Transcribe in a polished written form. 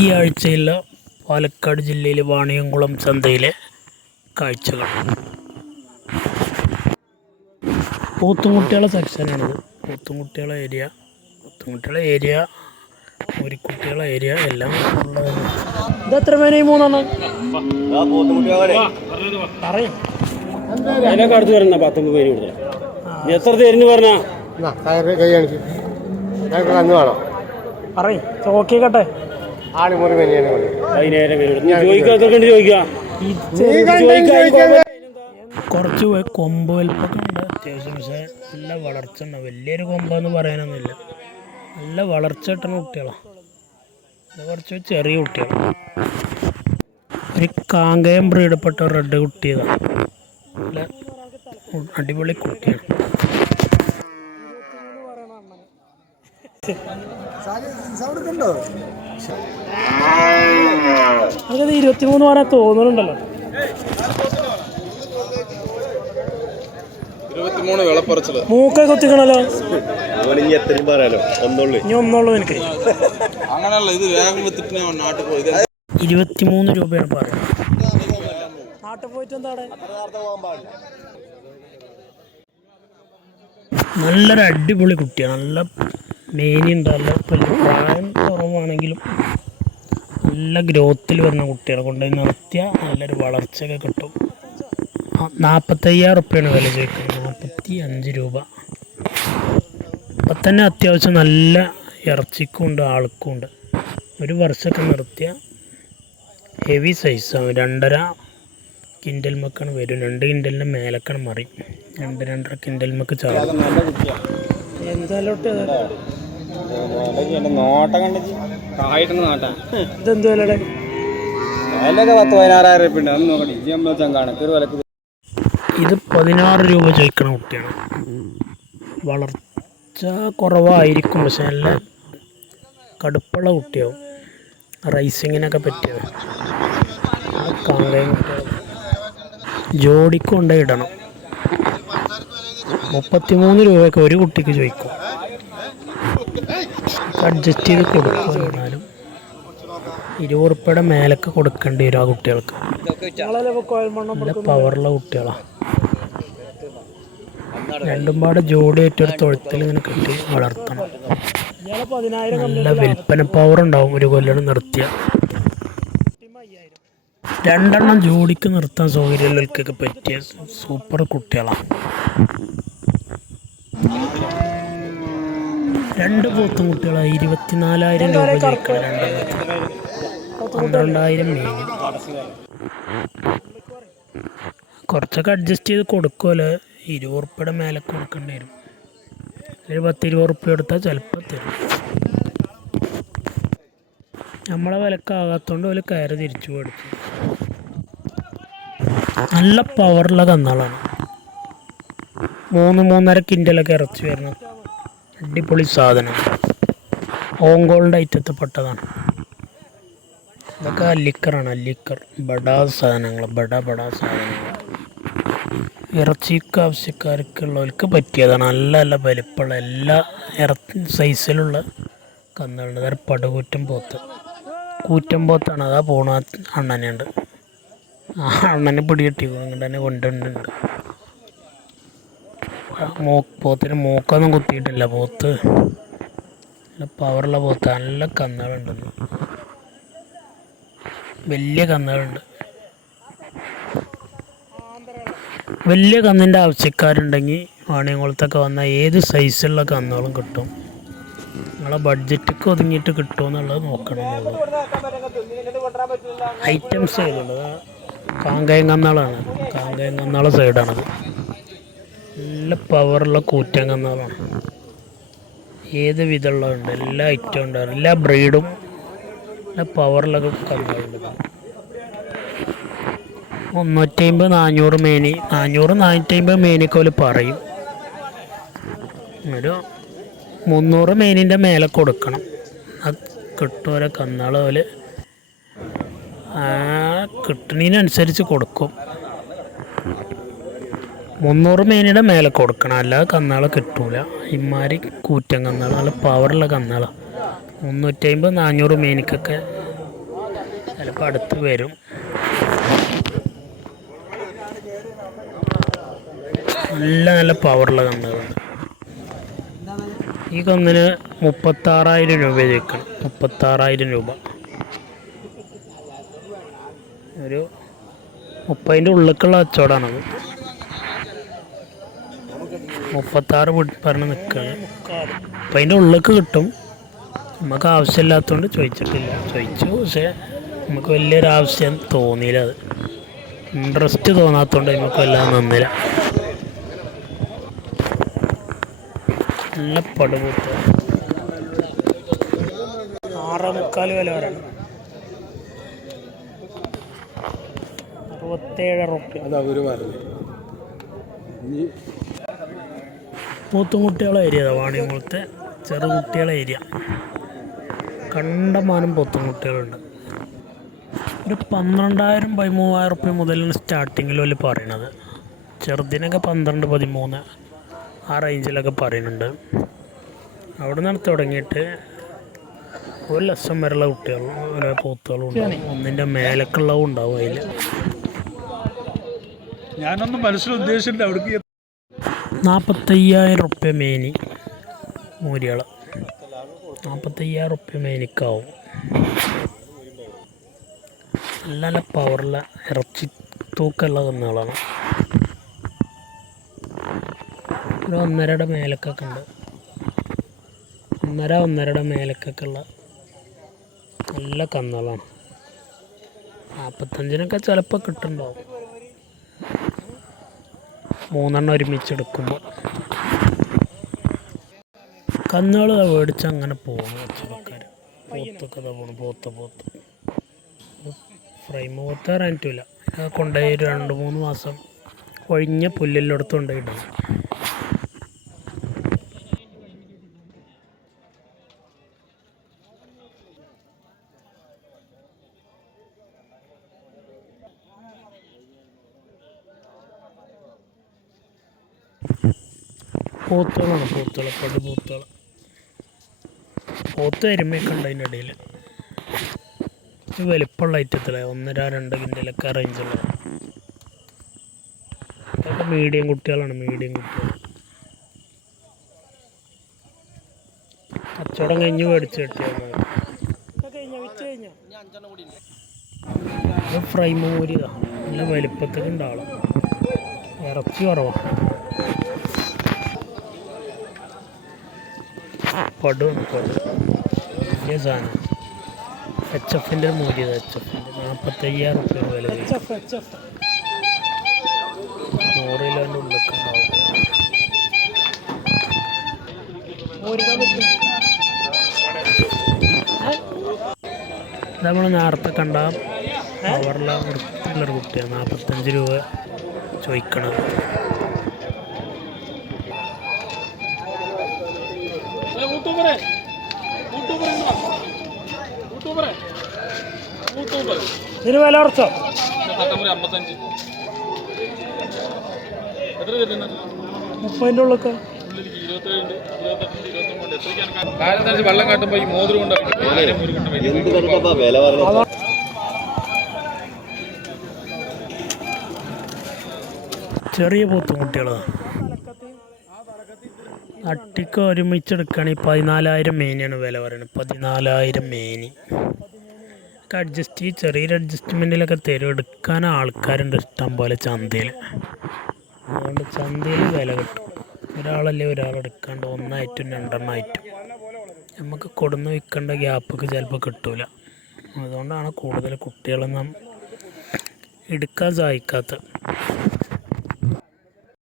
ഈ ആഴ്ചയിലെ പാലക്കാട് ജില്ലയിലെ വാണിയംകുളം ചന്തയിലെ കാഴ്ചകൾ. പോത്തുംകുട്ടികളെ സെക്ഷനാണിത്. പോത്തുംകുട്ടികളെ ഏരിയ മുരിക്കുട്ടികളെ ഏരിയ എല്ലാം ഉള്ളതാണ്. ഇതെത്ര പേര്? മൂന്നെണ്ണം അടുത്ത് വരണ 19 പേര് കൊടുത്തേ. എത്ര തരുന്ന് പറഞ്ഞാ പറയും നോക്കിക്കട്ടെ. 15,000 പേര് ചോദിക്കാം. കുറച്ച് കൊമ്പ് വലിപ്പൊക്കെ ഉണ്ട് അത്യാവശ്യം. പക്ഷേ നല്ല വളർച്ച ഉണ്ട്. വലിയൊരു കൊമ്പെന്ന് പറയാനൊന്നുമില്ല. നല്ല വളർച്ച കിട്ടുന്ന കുട്ടികളാണ്. ഇത് കുറച്ച് ചെറിയ കുട്ടികളാണ്. ഒരു കാങ്കയം ബ്രീഡപ്പെട്ട റെഡ് കുട്ടിയതാണ്. നല്ല അടിപൊളി കുട്ടിയാണ്. അത് 23 പറയാൻ തോന്നുന്നുണ്ടല്ലോ. 23 മൂക്കെ കുത്തിക്കണല്ലോ. ഇനി ഒന്നുള്ളൂ എനിക്ക്. അങ്ങനെയല്ല, ഇത് വേഗം വെത്തിട്ട് നാട്ടിൽ പോയി 23 രൂപയാണ് പറയുന്നത്. നാട്ടിൽ പോയിട്ട് എന്താണ്? നല്ലൊരു അടിപൊളി കുട്ടിയാണ്. നല്ല മേനിയുണ്ട്. നല്ല പ്രായം കുറവാണെങ്കിലും നല്ല ഗ്രോത്തിൽ വരുന്ന കുട്ടികളെ കൊണ്ടുപോയി നിർത്തിയാൽ നല്ലൊരു വളർച്ചയൊക്കെ കിട്ടും. 45,000 റുപ്യാണ് വില ചോദിക്കുന്നത്. 45 രൂപ. അപ്പം തന്നെ അത്യാവശ്യം നല്ല ഇറച്ചിക്കും ഉണ്ട്, ആൾക്കും ഉണ്ട്. ഒരു വർഷമൊക്കെ നിർത്തിയാൽ ഹെവി സൈസാണ്. 2.5 കിൻഡൽ മക്കാണ് വരും. 2 കിൻഡലിൻ്റെ മേലക്കാണ് മറിയും. 2-2.5 കിൻഡൽ മക്ക് ചാടും. എന്തായാലും നോട്ടം കണ്ടിട്ട് ഇതെന്ത് വിലയുടെ? വിലയൊക്കെ 10,000-16,000 രൂപ ഉണ്ട്. അതൊന്നും നോക്കട്ടെ. ഇത് നമ്മൾ ചങ്കാണ് വിലക്ക്. ഇത് 16 രൂപ ചോദിക്കണ കുട്ടിയാണ്. വളർച്ച കുറവായിരിക്കും, പക്ഷെ നല്ല കടുപ്പുള്ള കുട്ടിയാവും. റൈസിങ്ങിനൊക്കെ പറ്റിയത്. കാങ്കയം കുട്ടികൾ ജോഡിക്ക് കൊണ്ടുപോയി ഇടണം. 33 രൂപയൊക്കെ ഒരു കുട്ടിക്ക് ചോദിക്കും. അഡ്ജസ്റ്റ് ചെയ്ത് കൊടുക്കും. എന്നാലും 20 റുപ്യയുടെ മേലൊക്കെ കൊടുക്കേണ്ടി വരും ആ കുട്ടികൾക്ക്. നല്ല പവറുള്ള കുട്ടികളാണ്. രണ്ടും പാടെ ജോഡി ഏറ്റൊരു തൊഴുത്തിൽ ഇങ്ങനെ കെട്ടി വളർത്തണം. നല്ല വിൽപ്പന പവർ ഉണ്ടാവും ഒരു കൊല്ലം നിർത്തിയ. 2 എണ്ണം ജോഡിക്ക് നിർത്താൻ സൗകര്യമുള്ളവർക്കൊക്കെ പറ്റിയ സൂപ്പർ കുട്ടികളാണ്. 2 പോത്തും കുട്ടികളാണ്. 24,000 രൂപ ചോദിക്കണം. 12,000 മീൻ. കുറച്ചൊക്കെ അഡ്ജസ്റ്റ് ചെയ്ത് കൊടുക്കുമല്ലോ. 20 റുപ്യയുടെ മേലെ കൊടുക്കേണ്ടി വരും. ഒരു 10-20 റുപ്യ എടുത്താൽ ചിലപ്പോൾ തരും. നമ്മളെ വിലക്കാകാത്തതുകൊണ്ട് ഒരു കയറ് തിരിച്ചു കൊടുത്തു. നല്ല പവറുള്ള കന്നാളാണ്. 3-3.5 കിൻഡലൊക്കെ ഇറച്ചി വരുന്നത് അടിപൊളി സാധനം. ഓങ്കോളിൻ്റെ ഐറ്റത്തിൽ പെട്ടതാണ്. ഇതൊക്കെ അല്ലിക്കറാണ്. അല്ലിക്കർ ബടാ സാധനങ്ങൾ. ഇറച്ചിക്ക് ആവശ്യക്കാർക്കുള്ളവർക്ക് പറ്റിയതാണ്. നല്ല നല്ല വലിപ്പമുള്ള എല്ലാ സൈസിലുള്ള കന്നുകളുണ്ട്. അതായത് പടുകൂറ്റൻ പോത്താണ്. അതാ പോണ അണ്ണനുണ്ട്. ആ അണ്ണനെ പിടികെട്ടി കൊണ്ട് തന്നെ കൊണ്ടുണ്ട്. പോത്തിന് മൂക്കൊന്നും കുത്തിയിട്ടില്ല. പോത്ത് നല്ല പവറുള്ള പോത്ത്. നല്ല കന്നുകളുണ്ടെന്ന്. വലിയ കന്നുകളുണ്ട്. വലിയ കന്നിൻ്റെ ആവശ്യക്കാരുണ്ടെങ്കിൽ വാണിയംകുളത്തൊക്കെ വന്നാൽ ഏത് സൈസുള്ള കന്നുകളും കിട്ടും. നിങ്ങളെ ബഡ്ജറ്റൊക്കെ ഒതുങ്ങിയിട്ട് കിട്ടുമെന്നുള്ളത് നോക്കണം. ഐറ്റംസ് ഏതുണ്ട്? കാങ്കയം കന്നാളാണ്. കാങ്കയം കന്നാള സൈഡാണത്. നല്ല പവറുള്ള കൂറ്റൻ കന്നാളാണ്. ഏത് വിധമുള്ളതുണ്ട്. എല്ലാ ഐറ്റവും ഉണ്ട്. എല്ലാ ബ്രീഡും നല്ല പവറുള്ള കന്നാളുണ്ട്. 350-400 മേനി. 400-450 മേനിയൊക്കെ പോലെ പറയും. ഒരു 300 മേനിൻ്റെ മേലെ കൊടുക്കണം. അത് കിട്ടുമല്ലോ. കന്നാൾ പോലെ കിട്ടുന്നതിനനുസരിച്ച് കൊടുക്കും. 300 മേനിയുടെ മേലെ കൊടുക്കണം. അല്ലാതെ കന്നാളെ കിട്ടൂല. ഇമാരി കൂറ്റൻ കന്നാൾ നല്ല പവറുള്ള കന്നാളാണ്. 350-400 മേനിക്കൊക്കെ ചിലപ്പോൾ അടുത്ത് വരും. നല്ല പവറുള്ള കന്നുകളുണ്ട്. ഈ കന്നിന് 36,000 രൂപ ചോദിക്കണം. 36,000 രൂപ. ഒരു 30ൻ്റെ ഉള്ളിലേക്കുള്ള കച്ചവടമാണത്. 36 പറഞ്ഞ് നിൽക്കുകയാണ്. 30ൻ്റെ ഉള്ളിലേക്ക് കിട്ടും. നമുക്ക് ആവശ്യമില്ലാത്തതുകൊണ്ട് ചോദിച്ചിട്ടില്ല. ചോദിച്ചു, പക്ഷേ നമുക്ക് വലിയൊരു ആവശ്യം തോന്നിയില്ല. അത് ഇൻട്രസ്റ്റ് തോന്നാത്തതുകൊണ്ട് നമുക്ക് എല്ലാം നന്നില്ല. നല്ല പടുകൂത്ത് 6.25 വില വരണം. 67 റുപ്യ. പോത്തുംകുട്ടികളെ ഏരിയ വാണിയംകുളത്തെ ചെറുകുട്ടികളെ ഏരിയ. കണ്ടമാനം പോത്തുംകുട്ടികളുണ്ട്. ഒരു 12,000 13,000 റുപ്യ മുതലാണ് സ്റ്റാർട്ടിങ്ങിൽ വലിയ പറയണത്. ചെറുതിനൊക്കെ 12, 13 ആ റേഞ്ചിലൊക്കെ പറയുന്നുണ്ട്. അവിടെ നിന്നാണ് തുടങ്ങിയിട്ട് 1 ലക്ഷം വരെയുള്ള കുട്ടികളും ഓരോ പോത്തുകളും ഉണ്ടാവും. ഒന്നിൻ്റെ മേലക്കുള്ളതും ഉണ്ടാവും. അതിൽ ഞാനൊന്നും മനസ്സിൽ ഉദ്ദേശിച്ചില്ല. അവിടേക്ക് 45,000 റുപ്യ മേനി മൂരികൾ. 45,000 റുപ്യ മേനിക്കാവും. നല്ല നല്ല പവറുള്ള ഇറച്ചി തൂക്കമുള്ള കന്നുകളാണ്. ഒരു 1.5യുടെ മേലക്കൊക്കെ ഉണ്ട്. 1.5 മേലക്കൊക്കെ ഉള്ള നല്ല കന്നുകളാണ്. 45-നൊക്കെ ചിലപ്പോൾ കിട്ടുന്നുണ്ടാവും. 3 ഒരുമിച്ചെടുക്കുമ്പോൾ. കന്നുകൾ മേടിച്ച് അങ്ങനെ പോകുന്നു കച്ചവടക്കാർ. പോത്തൊക്കെ പോകണം. പോത്ത് ഫ്രൈം പോത്ത് അറിയാനിട്ടില്ല. കൊണ്ടുപോയി 2-3 മാസം ഒഴിഞ്ഞ പുല്ലെടുത്ത് കൊണ്ടുപോയിട്ടാണ്. പോത്തുകളാണ്. പടുപോത്തുകൾ. പോത്ത് എരുമയൊക്കെ ഉണ്ട് അതിൻ്റെ ഇടയിൽ. വലിപ്പമുള്ള ഐറ്റത്തിലെ 1.5-2 കിൻ്റലൊക്കെ റേഞ്ചുള്ള ഇതൊക്കെ മീഡിയം കുട്ടികളാണ്. കച്ചവടം കഴിഞ്ഞ് മേടിച്ച് കിട്ടിയാണ്. ഫ്രൈ മോരിതാ നല്ല വലിപ്പത്തിൽ ഉണ്ടാവും. ഇറച്ചി കുറവാണ്. പടുവാണ്. വലിയ സാധനം. HFൻ്റെ മൂല്യം. HFൻ്റെ 45,000 റുപ്യ വില. 100 കിലോൻ്റെ ഉള്ളിലൊക്കെ ഉണ്ടാവും. നമ്മൾ നേരത്തെ കണ്ട പവറുള്ള വൃത്തിയുള്ളൊരു കുട്ടിയാണ്. 45 രൂപ ചോദിക്കണത്. ഇതിന് വില കുറച്ചോ? 30ൻ്റെ ഉള്ളൊക്കെ. വെള്ളം കാട്ടുമ്പോ ഈ മോതിരം കൊണ്ട് ചെറിയ പോത്തുകുട്ടികളാണ്. അട്ടിക്ക് ഒരുമിച്ചെടുക്കുകയാണെങ്കിൽ 14,000 മേനിയാണ് വില പറയുന്നത്. 14,000 മേനി ഒക്കെ അഡ്ജസ്റ്റ് ചെയ്യും. ചെറിയൊരു അഡ്ജസ്റ്റ്മെൻറ്റിലൊക്കെ തരും. എടുക്കാൻ ആൾക്കാരുണ്ട് ഇഷ്ടം പോലെ ചന്തയിൽ. അതുകൊണ്ട് ചന്തയിൽ വില കിട്ടും. ഒരാളല്ലേ ഒരാളെടുക്കാണ്ട് 1 ഐറ്റം 2 ഐറ്റം നമുക്ക് കൊടുന്ന് വിൽക്കേണ്ട ഗ്യാപ്പൊക്കെ ചിലപ്പോൾ കിട്ടൂല. അതുകൊണ്ടാണ് കൂടുതൽ കുട്ടികളൊന്നും എടുക്കാൻ സഹായിക്കാത്തത്.